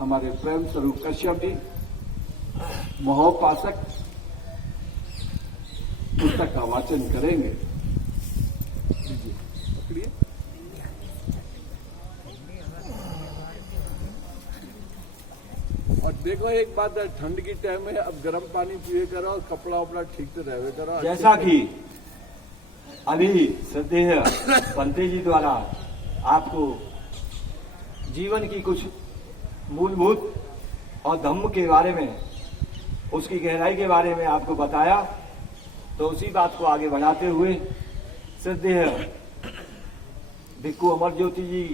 हमारे प्रेम स्वरूप कश्यप जी महोपासक पुस्तक का वाचन करेंगे। और देखो एक बात है, ठंड की टाइम में अब गर्म पानी पिए करो और कपड़ा वपड़ा ठीक से रहे करो। जैसा कि अभी श्रद्धेय पंते जी द्वारा आपको जीवन की कुछ मूलभूत और धम्म के बारे में, उसकी गहराई के बारे में आपको बताया, तो उसी बात को आगे बढ़ाते हुए श्रद्धेय भिक्खु अमर ज्योति जी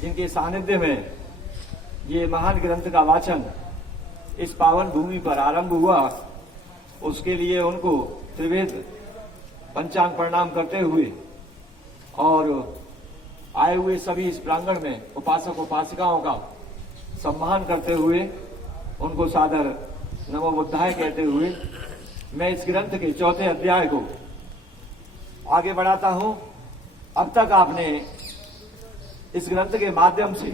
जिनके सानिध्य में ये महान ग्रंथ का वाचन इस पावन भूमि पर आरंभ हुआ, उसके लिए उनको त्रिवेद पंचांग प्रणाम करते हुए और आए हुए सभी इस प्रांगण में उपासक उपासिकाओं का सम्मान करते हुए उनको सादर नमो बुद्धाय कहते हुए मैं इस ग्रंथ के चौथे अध्याय को आगे बढ़ाता हूं। अब तक आपने इस ग्रंथ के माध्यम से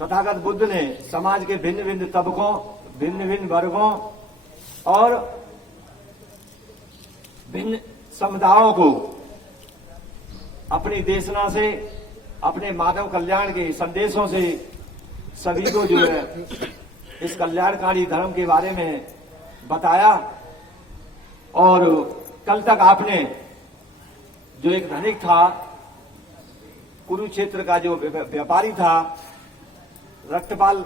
तथागत बुद्ध ने समाज के भिन्न भिन्न तबकों, भिन्न भिन्न वर्गों और भिन्न समुदायों को अपनी देशना से, अपने मानव कल्याण के संदेशों से सभी को जो है इस कल्याणकारी धर्म के बारे में बताया। और कल तक आपने जो एक धनिक था, कुरुक्षेत्र का जो व्यापारी था, रक्तपाल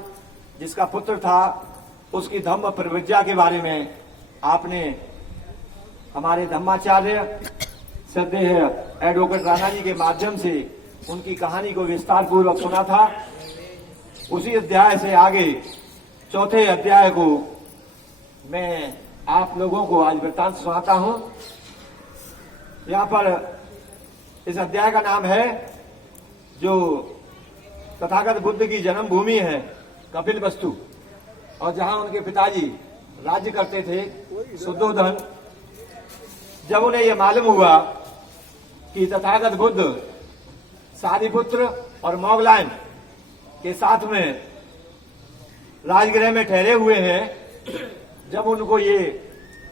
जिसका पुत्र था, उसकी धम्म प्रविज्ञा के बारे में आपने हमारे धम्माचार्य श्रद्धेय एडवोकेट राणा जी के माध्यम से उनकी कहानी को विस्तार पूर्वक सुना था। उसी अध्याय से आगे चौथे अध्याय को मैं आप लोगों को आज वृत्तांत सुनाता हूं। यहां पर इस अध्याय का नाम है, जो तथागत बुद्ध की जन्मभूमि है, कपिलवस्तु, और जहां उनके पिताजी राज्य करते थे, शुद्धोधन। जब उन्हें यह मालूम हुआ कि तथागत बुद्ध सारिपुत्र और मोगलायन के साथ में राजगृह में ठहरे हुए हैं, जब उनको ये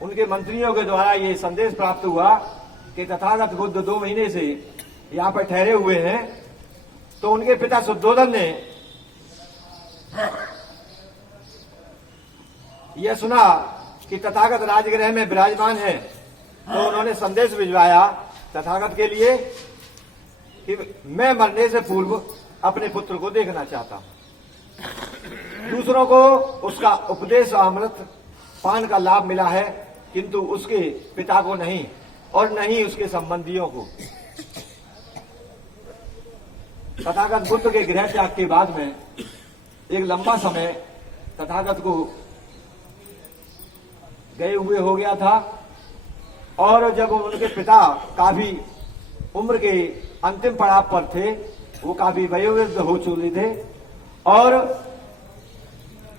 उनके मंत्रियों के द्वारा ये संदेश प्राप्त हुआ कि तथागत बुद्ध 2 महीने से यहाँ पर ठहरे हुए हैं, तो उनके पिता शुद्धोधन ने यह सुना कि तथागत राजगृह में विराजमान है, तो उन्होंने संदेश भिजवाया तथागत के लिए कि मैं मरने से पूर्व अपने पुत्र को देखना चाहता हूं। दूसरों को उसका उपदेश अमृत पान का लाभ मिला है, किंतु उसके पिता को नहीं, और नहीं उसके संबंधियों को। तथागत बुद्ध के गृह त्याग के बाद में एक लंबा समय तथागत को गए हुए हो गया था, और जब उनके पिता काफी उम्र के अंतिम पड़ाव पर थे, वो काफी वयोवृद्ध हो चुके थे, और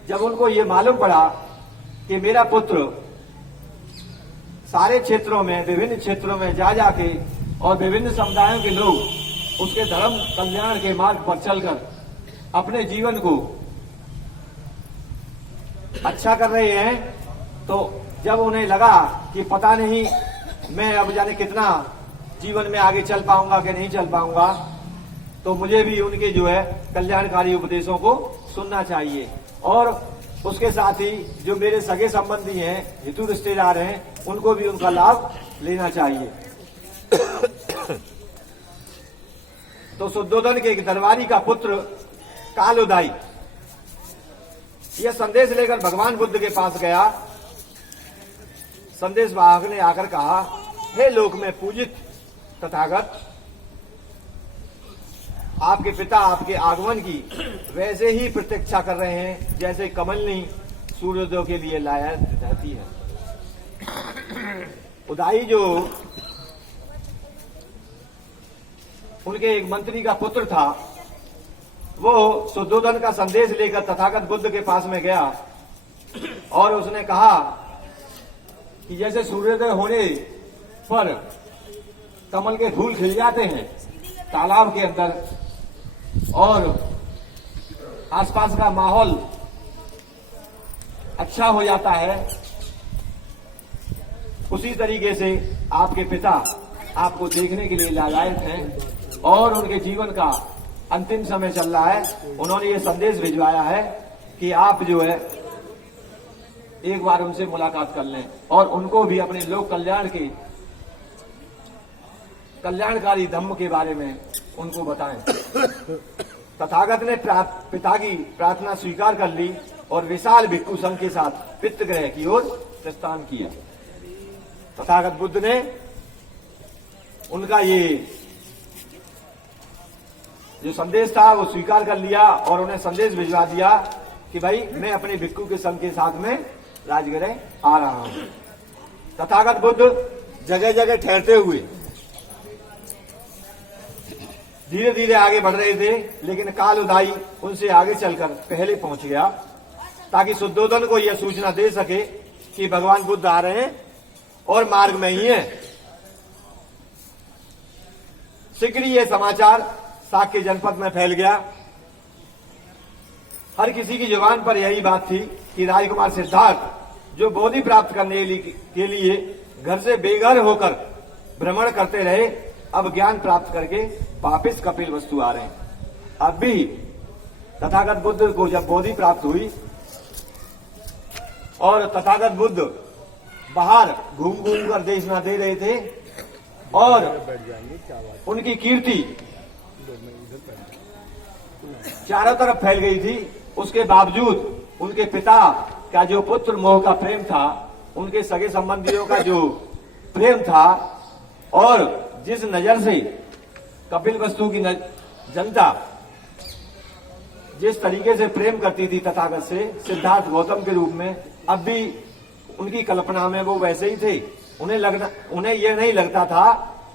जब उनको ये मालूम पड़ा कि मेरा पुत्र सारे क्षेत्रों में, विभिन्न क्षेत्रों में जा जाके और विभिन्न समुदायों के लोग उसके धर्म कल्याण के मार्ग पर चलकर अपने जीवन को अच्छा कर रहे हैं, तो जब उन्हें लगा कि पता नहीं मैं अब जाने कितना जीवन में आगे चल पाऊंगा कि नहीं चल पाऊंगा, तो मुझे भी उनके जो है कल्याणकारी उपदेशों को सुनना चाहिए, और उसके साथ ही जो मेरे सगे संबंधी हैं, हितु रिश्तेदार हैं, उनको भी उनका लाभ लेना चाहिए। तो शुद्धोधन के एक दरबारी का पुत्र कालोदाई यह संदेश लेकर भगवान बुद्ध के पास गया। संदेश वाहक ने आकर कहा, हे लोक में पूजित तथागत, आपके पिता आपके आगमन की वैसे ही प्रतीक्षा कर रहे हैं जैसे कमलनी सूर्योदय के लिए लायक रहती है। उदाई जो उनके एक मंत्री का पुत्र था, वो शुद्धोधन का संदेश लेकर तथागत बुद्ध के पास में गया और उसने कहा कि जैसे सूर्योदय होने पर कमल के फूल खिल जाते हैं तालाब के अंदर, और आसपास का माहौल अच्छा हो जाता है, उसी तरीके से आपके पिता आपको देखने के लिए लालायत हैं और उनके जीवन का अंतिम समय चल रहा है। उन्होंने ये संदेश भिजवाया है कि आप जो है एक बार उनसे मुलाकात कर लें और उनको भी अपने लोक कल्याण के कल्याणकारी धम्म के बारे में उनको बताएं। तथागत ने पिता की प्रार्थना स्वीकार कर ली और विशाल भिक्षु संघ के साथ पितृगृह की ओर प्रस्थान किया। तथागत बुद्ध ने उनका ये जो संदेश था वो स्वीकार कर लिया और उन्हें संदेश भिजवा दिया कि भाई मैं अपने भिक्षु के संघ के साथ में राजगृह आ रहा हूं। तथागत बुद्ध जगह जगह ठहरते हुए धीरे धीरे आगे बढ़ रहे थे, लेकिन काल उदाई उनसे आगे चलकर पहले पहुंच गया ताकि शुद्धोधन को यह सूचना दे सके कि भगवान बुद्ध आ रहे हैं और मार्ग में ही हैं। शीघ्र ही यह समाचार साक्य जनपद में फैल गया। हर किसी की जुबान पर यही बात थी कि राजकुमार सिद्धार्थ जो बोधि प्राप्त करने के लिए घर से बेघर होकर भ्रमण करते रहे, अब ज्ञान प्राप्त करके वापिस कपिल वस्तु आ रहे हैं। अब भी तथागत बुद्ध को जब बोधि प्राप्त हुई और तथागत बुद्ध बाहर घूम घूम कर देशना दे रहे थे और उनकी कीर्ति चारों तरफ फैल गई थी, उसके बावजूद उनके पिता का जो पुत्र मोह का प्रेम था, उनके सगे संबंधियों का जो प्रेम था और जिस नजर से कपिल वस्तु की जनता जिस तरीके से प्रेम करती थी तथागत से सिद्धार्थ गौतम के रूप में, अब भी उनकी कल्पना में वो वैसे ही थे। उन्हें यह नहीं लगता था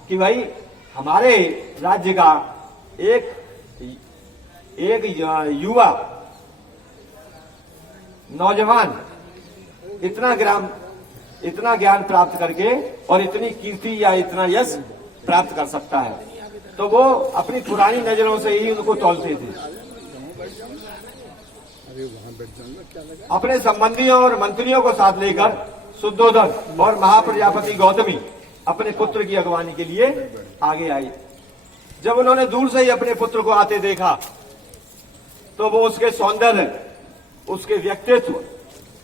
कि भाई हमारे राज्य का एक युवा नौजवान इतना ज्ञान प्राप्त करके और इतनी कीर्ति या इतना यश प्राप्त कर सकता है। तो वो अपनी पुरानी नजरों से ही उनको तौलते थे। अपने संबंधियों और मंत्रियों को साथ लेकर शुद्धोधन और महाप्रजापति गौतमी अपने पुत्र की अगवानी के लिए आगे आई। जब उन्होंने दूर से ही अपने पुत्र को आते देखा तो वो उसके सौंदर्य, उसके व्यक्तित्व,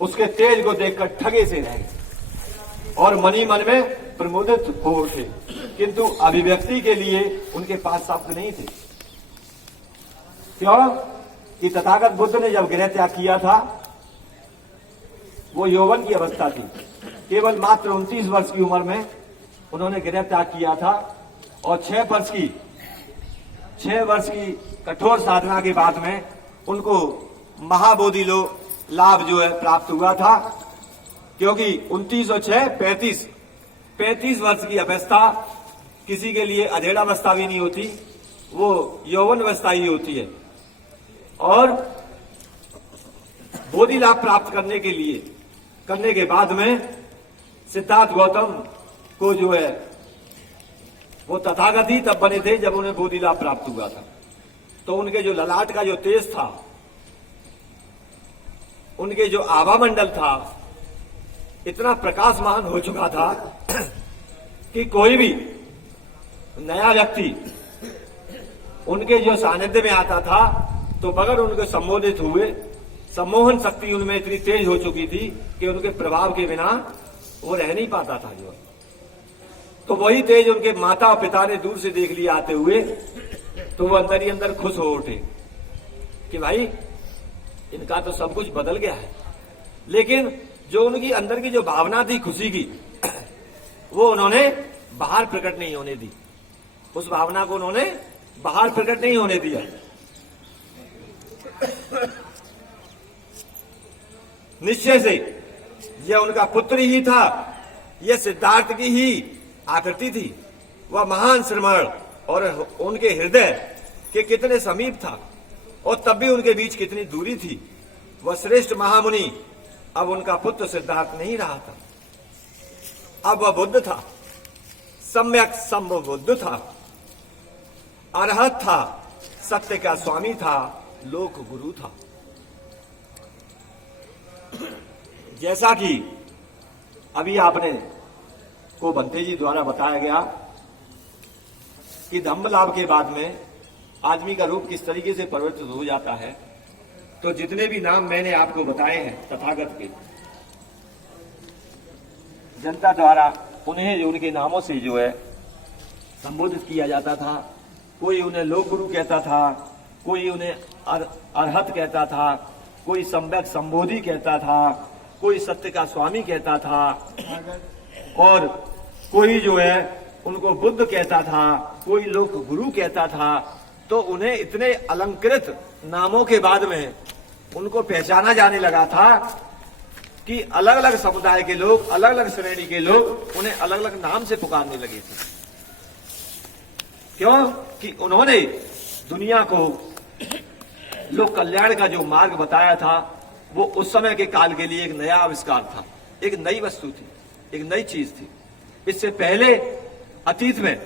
उसके तेज को देखकर ठगे से रह गए और मनी मन में प्रमोदित हो उठे, किंतु अभिव्यक्ति के लिए उनके पास शब्द नहीं थे। क्यों कि तथागत बुद्ध ने जब गृह त्याग किया था वो यौवन की अवस्था थी। केवल मात्र 29 वर्ष की उम्र में उन्होंने गृह त्याग किया था और 6 वर्ष की कठोर साधना के बाद में उनको महाबोधि लाभ जो है प्राप्त हुआ था। क्योंकि 29 और 6 35 वर्ष की अवस्था किसी के लिए अधेड़ा अवस्था भी नहीं होती, वो यौवन अवस्था ही होती है। और बोधि लाभ प्राप्त करने के बाद में सिद्धार्थ गौतम को जो है वो तथागत ही तब बने थे जब उन्हें बोधि लाभ प्राप्त हुआ था। तो उनके जो ललाट का जो तेज था, उनके जो आभा मंडल था, इतना प्रकाशमान हो चुका था कि कोई भी नया व्यक्ति उनके जो सानिध्य में आता था तो बगैर उनके संबोधित हुए सम्मोहन शक्ति उनमें इतनी तेज हो चुकी थी कि उनके प्रभाव के बिना वो रह नहीं पाता था जो। तो वही तेज उनके माता और पिता ने दूर से देख लिया आते हुए, तो वो अंदर ही अंदर खुश हो उठे कि भाई इनका तो सब कुछ बदल गया है। लेकिन जो उनकी अंदर की जो भावना थी खुशी की, वो उन्होंने बाहर प्रकट नहीं होने दी। उस भावना को उन्होंने बाहर प्रकट नहीं होने दिया। निश्चय से यह उनका पुत्र ही था, यह सिद्धार्थ की ही आकृति थी। वह महान श्रमण और उनके हृदय के कितने समीप था और तब भी उनके बीच कितनी दूरी थी। वह श्रेष्ठ महामुनि अब उनका पुत्र सिद्धार्थ नहीं रहा था, अब वह बुद्ध था, सम्यक संभव बुद्ध था, अरहत था, सत्य का स्वामी था, लोक गुरु था। जैसा कि अभी आपने को बंते जी द्वारा बताया गया कि धम्म लाभ के बाद में आदमी का रूप किस तरीके से परिवर्तित हो जाता है, तो जितने भी नाम मैंने आपको बताए हैं तथागत के, जनता द्वारा उन्हें उनके नामों से जो है संबोधित किया जाता था। कोई उन्हें लोक गुरु कहता था, कोई उन्हें अरहत कहता था, कोई सम्यक संबोधि कहता था, कोई सत्य का स्वामी कहता था, और कोई जो है उनको बुद्ध कहता था, कोई लोक गुरु कहता था। तो उन्हें इतने अलंकृत नामों के बाद में उनको पहचाना जाने लगा था कि अलग अलग समुदाय के लोग, अलग अलग श्रेणी के लोग उन्हें अलग अलग नाम से पुकारने लगे थे। क्यों? कि उन्होंने दुनिया को लोक कल्याण का जो मार्ग बताया था वो उस समय के काल के लिए एक नया आविष्कार था, एक नई वस्तु थी, एक नई चीज थी। इससे पहले अतीत में,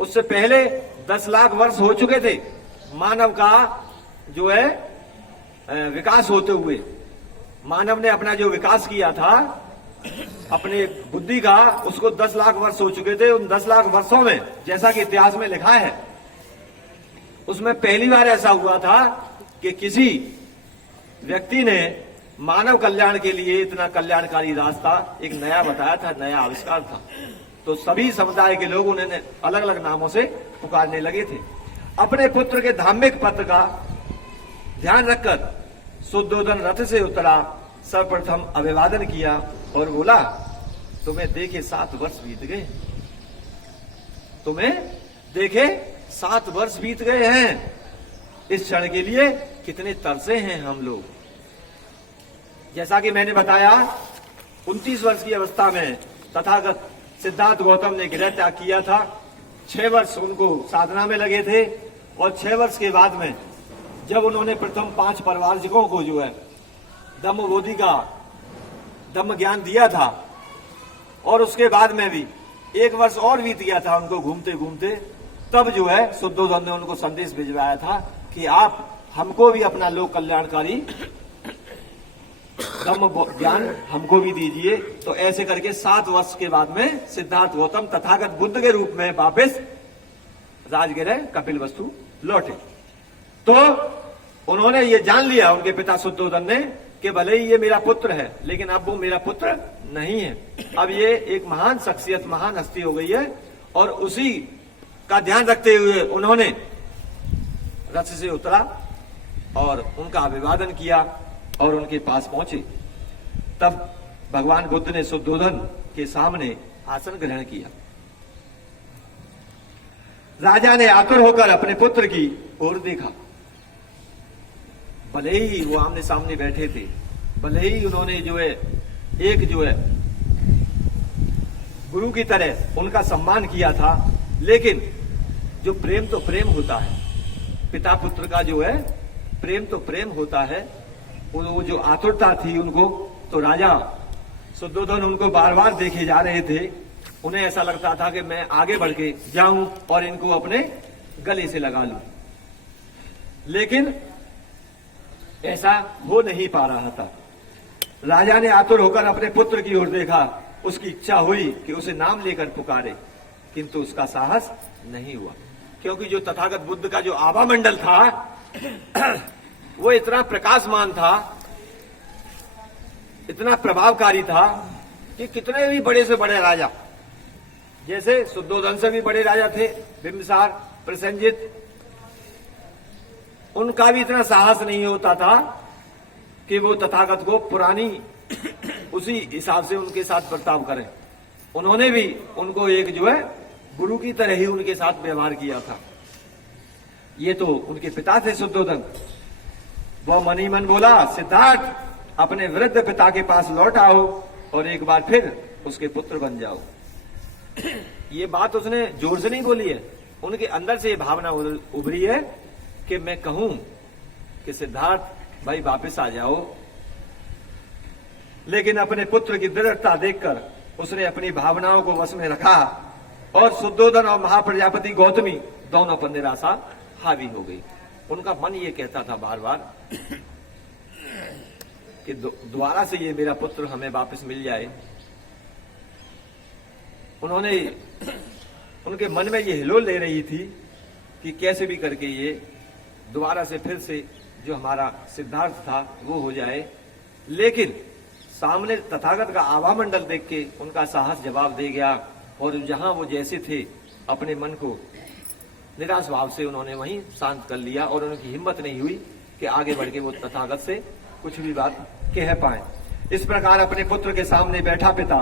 उससे पहले 10 लाख वर्ष हो चुके थे मानव का जो है विकास होते हुए। मानव ने अपना जो विकास किया था अपने बुद्धि का, उसको 10 लाख वर्ष हो चुके थे। उन 10 लाख वर्षों में, जैसा कि इतिहास में लिखा है, उसमें पहली बार ऐसा हुआ था कि किसी व्यक्ति ने मानव कल्याण के लिए इतना कल्याणकारी रास्ता एक नया बताया था, नया आविष्कार था। तो सभी समुदाय के लोग उन्हें अलग अलग नामों से पुकारने लगे थे। अपने पुत्र के धार्मिक पत्र का ध्यान रखकर शुद्धोधन रथ से उतरा, सर्वप्रथम अभिवादन किया और बोला, तुम्हें देखे 7 वर्ष बीत गए, तुम्हें देखे 7 वर्ष बीत गए हैं। इस क्षण के लिए कितने तरसे हैं हम लोग। जैसा कि मैंने बताया, 29 वर्ष की अवस्था में तथागत सिद्धार्थ गौतम ने गृह त्याग किया था। 6 वर्ष उनको साधना में लगे थे, और 6 वर्ष के बाद में जब उन्होंने प्रथम 5 परिवारजकों को जो है धम्म बोधि का धम्म ज्ञान दिया था, और उसके बाद में भी 1 वर्ष और बीत गया था उनको घूमते घूमते, तब जो है शुद्धोधन ने उनको संदेश भिजवाया था कि आप हमको भी अपना लोक कल्याणकारी धम्म ज्ञान हमको भी दीजिए। तो ऐसे करके 7 वर्ष के बाद में सिद्धार्थ गौतम तथागत बुद्ध के रूप में वापस राजगृह कपिलवस्तु लौटे। तो उन्होंने ये जान लिया, उनके पिता शुद्धोधन ने, कि भले ही ये मेरा पुत्र है, लेकिन अब वो मेरा पुत्र नहीं है। अब ये एक महान शख्सियत, महान हस्ती हो गई है, और उसी का ध्यान रखते हुए उन्होंने रथ से उतरा और उनका अभिवादन किया और उनके पास पहुंचे। तब भगवान बुद्ध ने शुद्धोधन के सामने आसन ग्रहण किया। राजा ने आतुर होकर अपने पुत्र की ओर देखा। भले ही वो आमने सामने बैठे थे, भले ही उन्होंने जो है एक जो है गुरु की तरह उनका सम्मान किया था, लेकिन जो प्रेम तो प्रेम होता है, पिता पुत्र का जो है प्रेम तो प्रेम होता है, वो जो आतुरता थी उनको, तो राजा शुद्धोधन उनको बार बार देखे जा रहे थे। उन्हें ऐसा लगता था कि मैं आगे बढ़ के जाऊं और इनको अपने गले से लगा लूं, लेकिन ऐसा हो नहीं पा रहा था। राजा ने आतुर होकर अपने पुत्र की ओर देखा। उसकी इच्छा हुई कि उसे नाम लेकर पुकारे, किंतु उसका साहस नहीं हुआ, क्योंकि जो तथागत बुद्ध का जो आभा मंडल था वो इतना प्रकाशमान था, इतना प्रभावकारी था कि कितने भी बड़े से बड़े राजा, जैसे शुद्धोधन से भी बड़े राजा थे बिंबिसार, प्रसेनजित, उनका भी इतना साहस नहीं होता था कि वो तथागत को पुरानी उसी हिसाब से उनके साथ बर्ताव करें। उन्होंने भी उनको एक जो है गुरु की तरह ही उनके साथ व्यवहार किया था। ये तो उनके पिता थे शुद्धोधन। वह मन ही मन बोला, सिद्धार्थ अपने वृद्ध पिता के पास लौट आओ और एक बार फिर उसके पुत्र बन जाओ। ये बात उसने जोर से नहीं बोली है, उनके अंदर से ये भावना उभरी है कि मैं कहूं कि सिद्धार्थ भाई वापस आ जाओ। लेकिन अपने पुत्र की दृढ़ता देखकर उसने अपनी भावनाओं को वश में रखा और शुद्धोधन और महाप्रजापति गौतमी दोनों पर निराशा हावी हो गई। उनका मन ये कहता था बार बार कि दोबारा से ये मेरा पुत्र हमें वापस मिल जाए। उनके मन में ये हिलोल ले रही थी कि कैसे भी करके ये दोबारा से फिर से जो हमारा सिद्धार्थ था वो हो जाए। लेकिन सामने तथागत का आभा मंडल देख के उनका साहस जवाब दे गया और जहां वो जैसे थे अपने मन को निराश भाव से उन्होंने वहीं शांत कर लिया और उनकी हिम्मत नहीं हुई कि आगे बढ़ के वो तथागत से कुछ भी बात कह पाए। इस प्रकार अपने पुत्र के सामने बैठा पिता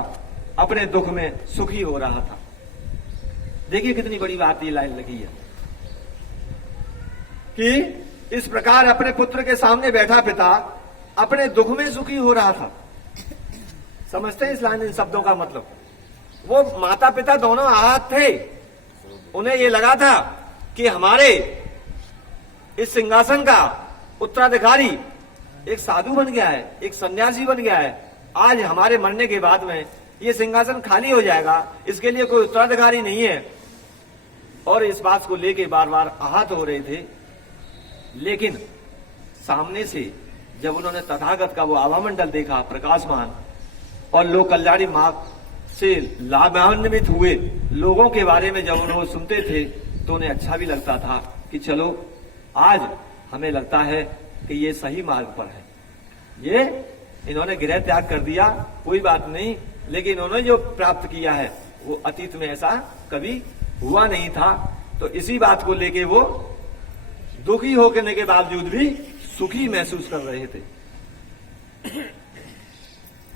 अपने दुख में सुखी हो रहा था। देखिए कितनी बड़ी बात ये लाइन लगी है कि इस प्रकार अपने पुत्र के सामने बैठा पिता अपने दुख में सुखी हो रहा था। समझते हैं इस लाइन इन शब्दों का मतलब? वो माता पिता दोनों आहत थे। उन्हें ये लगा था कि हमारे इस सिंहासन का उत्तराधिकारी एक साधु बन गया है, एक सन्यासी बन गया है। आज हमारे मरने के बाद में ये सिंहासन खाली हो जाएगा, इसके लिए कोई उत्तराधिकारी नहीं है। और इस बात को लेके बार बार आहत हो रहे थे। लेकिन सामने से जब उन्होंने तथागत का वो आभामंडल देखा प्रकाशमान और लोक कल्याणी मार्ग से लाभान्वित हुए लोगों के बारे में जब उन्होंने सुनते थे तो उन्हें अच्छा भी लगता था कि चलो आज हमें लगता है कि ये सही मार्ग पर है। ये इन्होंने गृह त्याग कर दिया, कोई बात नहीं, लेकिन इन्होंने जो प्राप्त किया है वो अतीत में ऐसा कभी हुआ नहीं था। तो इसी बात को लेके वो दुखी होने के बावजूद भी सुखी महसूस कर रहे थे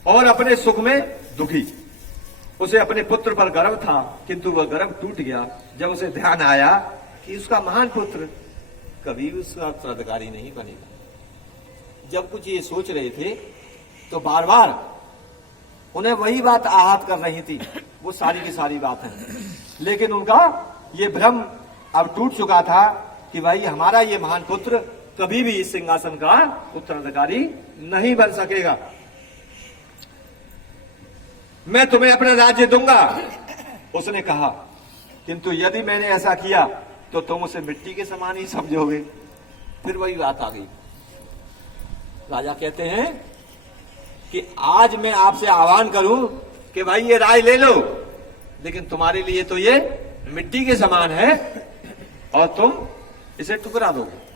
और अपने सुख में दुखी। उसे अपने पुत्र पर गर्व था, किंतु वह गर्व टूट गया जब उसे ध्यान आया कि उसका महान पुत्र कभी उसका उत्तराधिकारी नहीं बनेगा। जब कुछ ये सोच रहे थे तो बार बार उन्हें वही बात आहत कर रही थी, वो सारी की सारी बात है। लेकिन उनका ये भ्रम अब टूट चुका था कि भाई हमारा ये महान पुत्र कभी भी इस सिंहासन का उत्तराधिकारी नहीं बन सकेगा। मैं तुम्हें अपना राज्य दूंगा, उसने कहा, किंतु यदि मैंने ऐसा किया तो तुम उसे मिट्टी के समान ही समझोगे। फिर वही बात आ गई। राजा कहते हैं कि आज मैं आपसे आह्वान करूं कि भाई ये राज ले लो, लेकिन तुम्हारे लिए तो ये मिट्टी के समान है और तुम इसे टुकरा दोगे।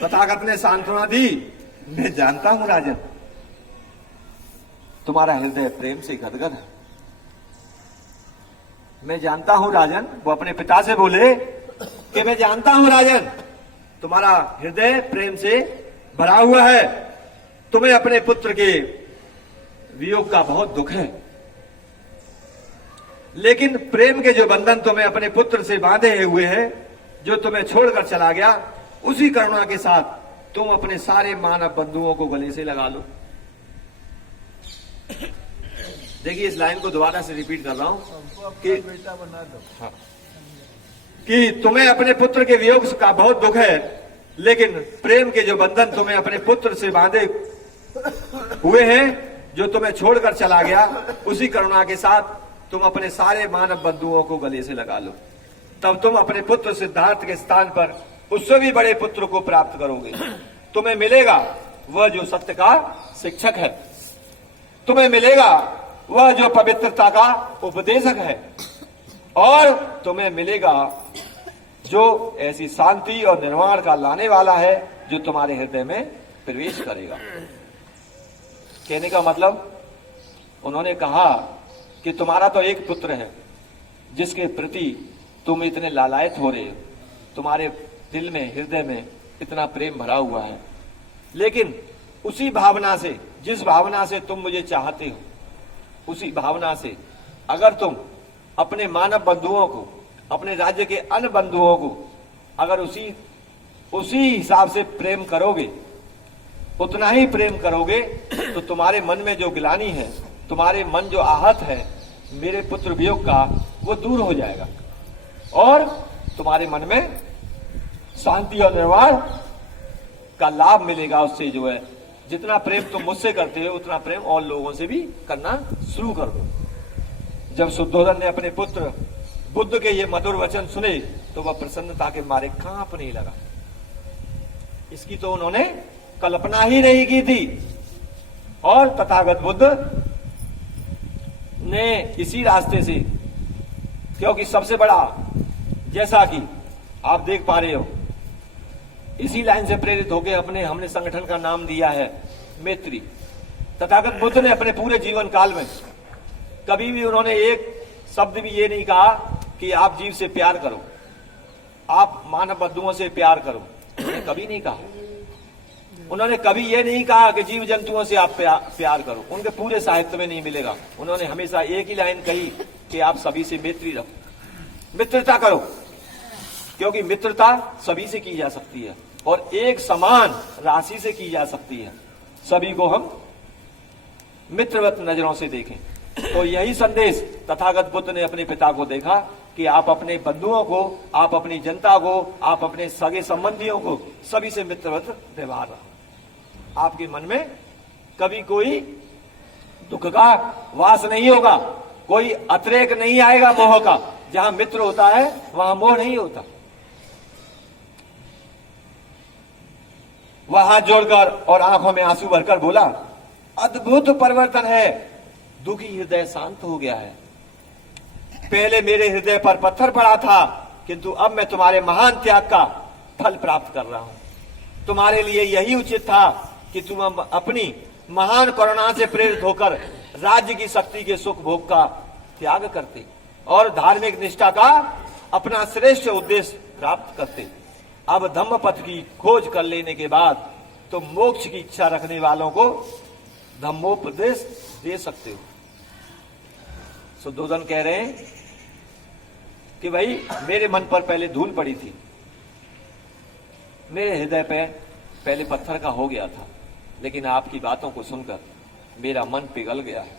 तथागत ने सांत्वना दी, मैं जानता हूं राजन, तुम्हारा हृदय प्रेम से गदगद है। मैं जानता हूं राजन, वो अपने पिता से बोले कि मैं जानता हूं राजन, तुम्हारा हृदय प्रेम से भरा हुआ है। तुम्हें अपने पुत्र के वियोग का बहुत दुख है, लेकिन प्रेम के जो बंधन तुम्हें अपने पुत्र से बांधे हुए हैं, जो तुम्हें छोड़कर चला गया, उसी करुणा के साथ तुम अपने सारे मानव बंधुओं को गले से लगा लो। देखिए इस लाइन को दोबारा से रिपीट कर रहा हूं कि बेटा बना दो। हाँ, कि तुम्हें अपने पुत्र के वियोग का बहुत दुख है, लेकिन प्रेम के जो बंधन तुम्हें अपने पुत्र से बांधे हुए हैं, जो तुम्हें छोड़कर चला गया, उसी करुणा के साथ तुम अपने सारे मानव बंधुओं को गले से लगा लो। तब तुम अपने पुत्र सिद्धार्थ के स्थान पर उससे भी बड़े पुत्र को प्राप्त करोगे। तुम्हें मिलेगा वह जो सत्य का शिक्षक है, तुम्हें मिलेगा वह जो पवित्रता का उपदेशक है, और तुम्हें मिलेगा जो ऐसी शांति और निर्वाण का लाने वाला है जो तुम्हारे हृदय में प्रवेश करेगा। कहने का मतलब उन्होंने कहा कि तुम्हारा तो एक पुत्र है जिसके प्रति तुम इतने लालायित हो रहे हो, तुम्हारे दिल में हृदय में इतना प्रेम भरा हुआ है, लेकिन उसी भावना से, जिस भावना से तुम मुझे चाहते हो, उसी भावना से अगर तुम अपने मानव बंधुओं को, अपने राज्य के अन्य बंधुओं को अगर उसी हिसाब से प्रेम करोगे, उतना ही प्रेम करोगे, तो तुम्हारे मन में जो गिलानी है, तुम्हारे मन जो आहत है मेरे पुत्र वियोग का, वो दूर हो जाएगा और तुम्हारे मन में शांति और निर्वाण का लाभ मिलेगा। उससे जो है जितना प्रेम तुम मुझसे करते हो उतना प्रेम और लोगों से भी करना शुरू कर दो। जब शुद्धोधन ने अपने पुत्र बुद्ध के ये मधुर वचन सुने तो वह प्रसन्नता के मारे कांपने लगा। इसकी तो उन्होंने कल्पना ही नहीं की थी। और तथागत बुद्ध ने इसी रास्ते से, क्योंकि सबसे बड़ा, जैसा कि आप देख पा रहे हो, इसी लाइन से प्रेरित होकर हमने संगठन का नाम दिया है मैत्री। तथागत बुद्ध ने अपने पूरे जीवन काल में कभी भी उन्होंने एक शब्द भी ये नहीं कहा कि आप जीव से प्यार करो, आप मानव बंधुओं से प्यार करो, उन्होंने कभी नहीं कहा। उन्होंने कभी ये नहीं कहा कि जीव जंतुओं से आप प्यार करो, उनके पूरे साहित्य में नहीं मिलेगा। उन्होंने हमेशा एक ही लाइन कही कि आप सभी से मैत्री रखो, मित्रता करो, क्योंकि मित्रता सभी से की जा सकती है और एक समान राशि से की जा सकती है। सभी को हम मित्रवत नजरों से देखें। तो यही संदेश तथागत बुद्ध ने अपने पिता को देखा कि आप अपने बंधुओं को, आप अपनी जनता को, आप अपने सगे संबंधियों को सभी से मित्रवत व्यवहार रखो। आपके मन में कभी कोई दुख का वास नहीं होगा, कोई अतिरेक नहीं आएगा मोह का। जहां मित्र होता है वहां मोह नहीं होता। वह हाथ जोड़कर और आंखों में आंसू भरकर बोला, अद्भुत परिवर्तन है, दुखी हृदय शांत हो गया है। पहले मेरे हृदय पर पत्थर पड़ा था, किंतु अब मैं तुम्हारे महान त्याग का फल प्राप्त कर रहा हूं। तुम्हारे लिए यही उचित था कि तुम अपनी महान करुणा से प्रेरित होकर राज्य की शक्ति के सुख भोग का त्याग करते और धार्मिक निष्ठा का अपना श्रेष्ठ उद्देश्य प्राप्त करते। अब धम्म पथ की खोज कर लेने के बाद तो मोक्ष की इच्छा रखने वालों को धम्मोपदेश दे सकते हो। शुद्धोधन कह रहे हैं कि भाई मेरे मन पर पहले धूल पड़ी थी, मेरे हृदय पे पहले पत्थर का हो गया था, लेकिन आपकी बातों को सुनकर मेरा मन पिघल गया है।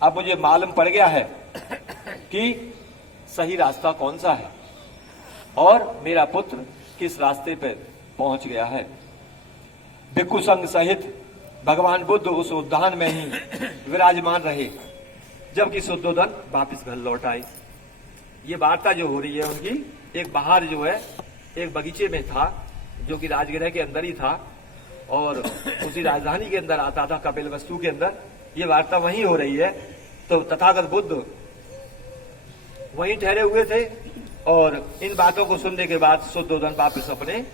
अब मुझे मालूम पड़ गया है कि सही रास्ता कौन सा है और मेरा पुत्र किस रास्ते पर पहुंच गया है। भिक्षु संघ सहित भगवान बुद्ध उस उद्यान में ही विराजमान रहे, जबकि शुद्धोधन वापिस घर लौट आए। ये वार्ता जो हो रही है उनकी, एक बाहर जो है एक बगीचे में था जो कि राजगृह के अंदर ही था और उसी राजधानी के अंदर आता था, कपिलवस्तु के अंदर। ये वार्ता वहीं हो रही है। तो तथागत बुद्ध वहीं ठहरे हुए थे और इन बातों को सुनने के बाद शुद्धोधन वापिस अपने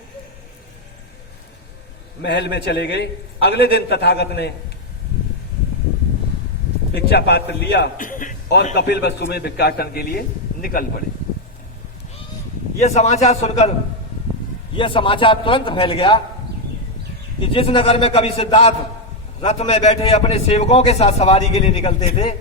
महल में चले गए। अगले दिन तथागत ने भिक्षा पात्र लिया और कपिलवस्तु में भिक्षाटन के लिए निकल पड़े। यह समाचार सुनकर यह समाचार तुरंत फैल गया कि जिस नगर में कभी सिद्धार्थ रथ में बैठे अपने सेवकों के साथ सवारी के लिए निकलते थे,